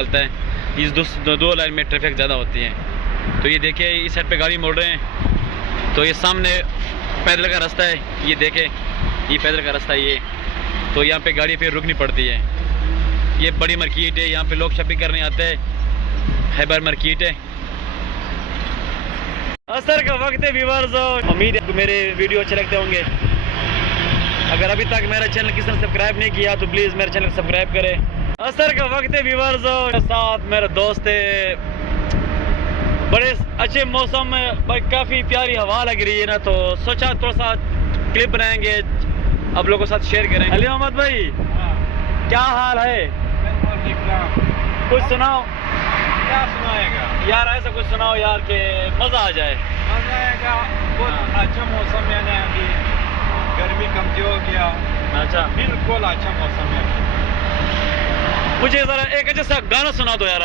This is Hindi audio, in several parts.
चलता है। इस दो लाइन में ट्रैफिक ज़्यादा होती है। तो ये देखिए इस साइड पे गाड़ी मोड़ रहे हैं, तो ये सामने पैदल का रास्ता है, ये देखें ये पैदल का रास्ता है ये। तो यहाँ पे गाड़ी फिर रुकनी पड़ती है। ये बड़ी मार्केट है, यहाँ पे लोग शॉपिंग करने आते हैं। हैबर मार्केट है। असर का वक्त है व्यूअर्स, उम्मीद है मेरे वीडियो अच्छे लगते होंगे। अगर अभी तक मेरा चैनल किसी ने सब्सक्राइब नहीं किया तो प्लीज़ मेरे चैनल को सब्सक्राइब करें। असर का वक्त है व्यूअर्स, साथ मेरे दोस्त है, बड़े अच्छे मौसम में भाई, काफ़ी प्यारी हवा लग रही है ना, तो सोचा थोड़ा सा क्लिप बनाएंगे, आप लोगों के साथ शेयर करेंगे। अली मोहम्मद भाई, क्या हाल है? कुछ सुनाओ। क्या सुनाएगा यार, ऐसा कुछ सुनाओ यार कि मज़ा आ जाए। मजा आएगा। बहुत अच्छा मौसम है ना, अभी गर्मी कमती हो गया। अच्छा, बिल्कुल अच्छा मौसम है। मुझे ज़रा एक अच्छा सा गाना सुना दो यार।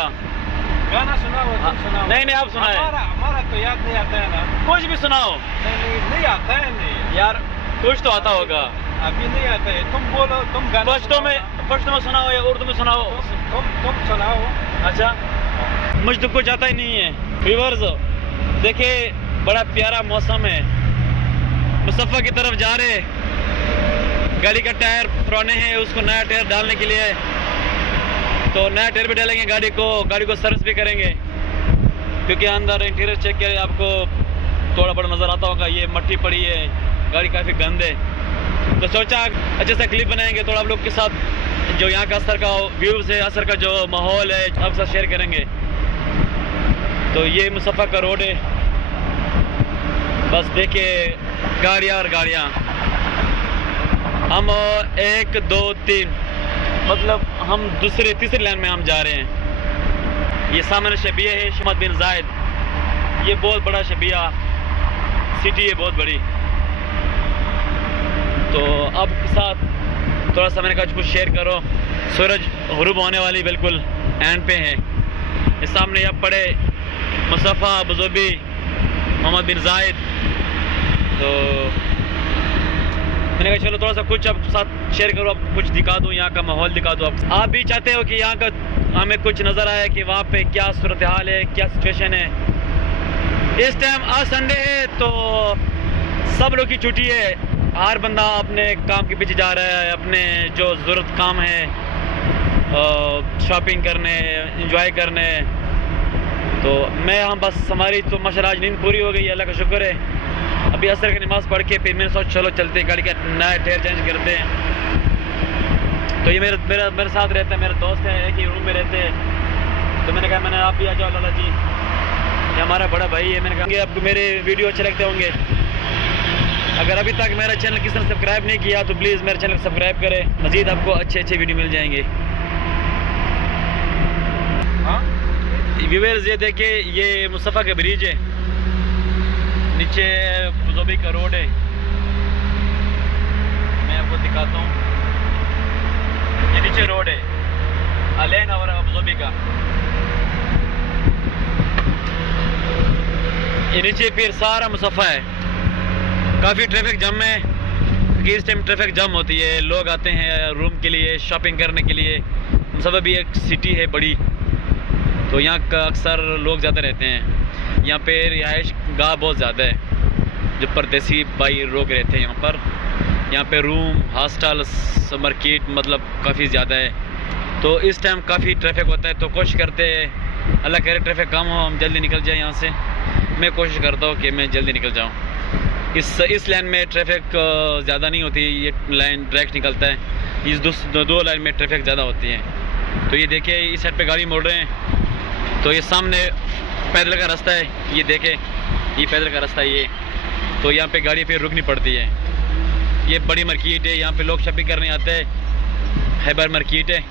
गाना सुनाओ, तुम सुनाओ। नहीं आप सुनाए। हमारा तो याद नहीं आता है ना। कुछ भी सुनाओ। नहीं आता है। नहीं यार कुछ तो आता होगा। अभी नहीं आता है। तुम बोलो, तुम गाना पश्तो में सुनाओ या उर्दू में सुनाओ। तुम सुनाओ। अच्छा, मुझे तो कुछ आता ही नहीं है। व्यूअर्स देखिए, बड़ा प्यारा मौसम है। मुसफ़ा की तरफ जा रहे, गाड़ी का टायर पुराने हैं, उसको नया टायर डालने के लिए, तो नया टायर भी डालेंगे गाड़ी को सर्विस भी करेंगे, क्योंकि अंदर इंटीरियर चेक करें, आपको थोड़ा बड़ा नज़र आता होगा। ये मट्टी पड़ी है, गाड़ी काफ़ी गंद है, तो सोचा अच्छे से क्लिप बनाएंगे, थोड़ा आप लोग के साथ जो यहाँ का असर का व्यूज़ है, असर का जो माहौल है, आपके साथ शेयर करेंगे। तो ये मुसफ़ा का रोड है, बस देखिए गाड़ियाँ और गाड़ियाँ। हम 1 2 3 मतलब हम तीसरी लाइन में हम जा रहे हैं। ये सामने शबिया है शमद बिन जायद, ये बहुत बड़ा शबिया सिटी है, बहुत बड़ी। तो आपके साथ थोड़ा सा मैंने कहा कुछ शेयर करो। सूरज गुरूब होने वाली बिल्कुल एंड पे है। ये सामने अब पड़े मुसफ़ा, अबूज़बी, मोहम्मद बिन जायद। तो मैंने कहा चलो थोड़ा सा कुछ आपके साथ शेयर करो, आपको कुछ दिखा दूँ, यहाँ का माहौल दिखा दूँ। आप भी चाहते हो कि यहाँ का हमें कुछ नज़र आए कि वहाँ पे क्या सूरत हाल है, क्या सिचुएशन है। इस टाइम आज संडे है, तो सब लोग की छुट्टी है, हर बंदा अपने काम के पीछे जा रहा है, अपने जो ज़रूरत काम है, शॉपिंग करने, इंजॉय करने। तो मैं हम बस हमारी तो माशाल्लाह आज नींद पूरी हो गई, अल्लाह का शुक्र है। अभी असर की नमाज़ पढ़ के फिर मैंने सोचा चलो चलते हैं, गाड़ी का नया टायर चेंज करते हैं। तो ये मेरे साथ रहते हैं, मेरे दोस्त हैं, एक ही रूम में रहते हैं। तो मैंने कहा आप भी आ जाओ लाला जी, ये हमारा बड़ा भाई है। मैंने कहा आपको मेरे वीडियो अच्छे लगते होंगे। अगर अभी तक मेरा चैनल किसी ने सब्सक्राइब नहीं किया तो प्लीज़ मेरे चैनल को सब्सक्राइब करें, मज़ीद आपको अच्छे वीडियो मिल जाएंगे। व्यूअर्स ये देखिए, ये मुसफ़ा का ब्रिज है, नीचे अबूज़बी का रोड है, मैं आपको दिखाता हूँ। ये नीचे रोड है अलैन और अबूज़बी का, ये नीचे फिर सारा मुसफ़ा है। काफ़ी ट्रैफिक जाम है, इस टाइम ट्रैफिक जाम होती है, लोग आते हैं रूम के लिए, शॉपिंग करने के लिए। मुसफ़ा भी एक सिटी है बड़ी, तो यहाँ का अक्सर लोग ज़्यादा रहते हैं। यहाँ पे रिहाइश गाह बहुत ज़्यादा है, जो परदेसी भाई लोग रहते हैं यहाँ पर। यहाँ पे रूम, हॉस्टल, मार्केट मतलब काफ़ी ज़्यादा है, तो इस टाइम काफ़ी ट्रैफिक होता है। तो कोशिश करते हैं अल्लाह करे ट्रैफिक कम हो, हम जल्दी निकल जाए यहाँ से। मैं कोशिश करता हूँ कि मैं जल्दी निकल जाऊँ। इस लाइन में ट्रैफिक ज़्यादा नहीं होती, ये लाइन डायरेक्ट निकलता है। इस दो लाइन में ट्रैफिक ज़्यादा होती है। तो ये देखिए इस साइड पे गाड़ी मोड़ रहे हैं, तो ये सामने पैदल का रास्ता है, ये देखें ये पैदल का रास्ता है ये। तो यहाँ पे गाड़ी फिर रुकनी पड़ती है। ये बड़ी मार्केट है, यहाँ पे लोग शॉपिंग करने आते हैं। हैबर मार्केट है।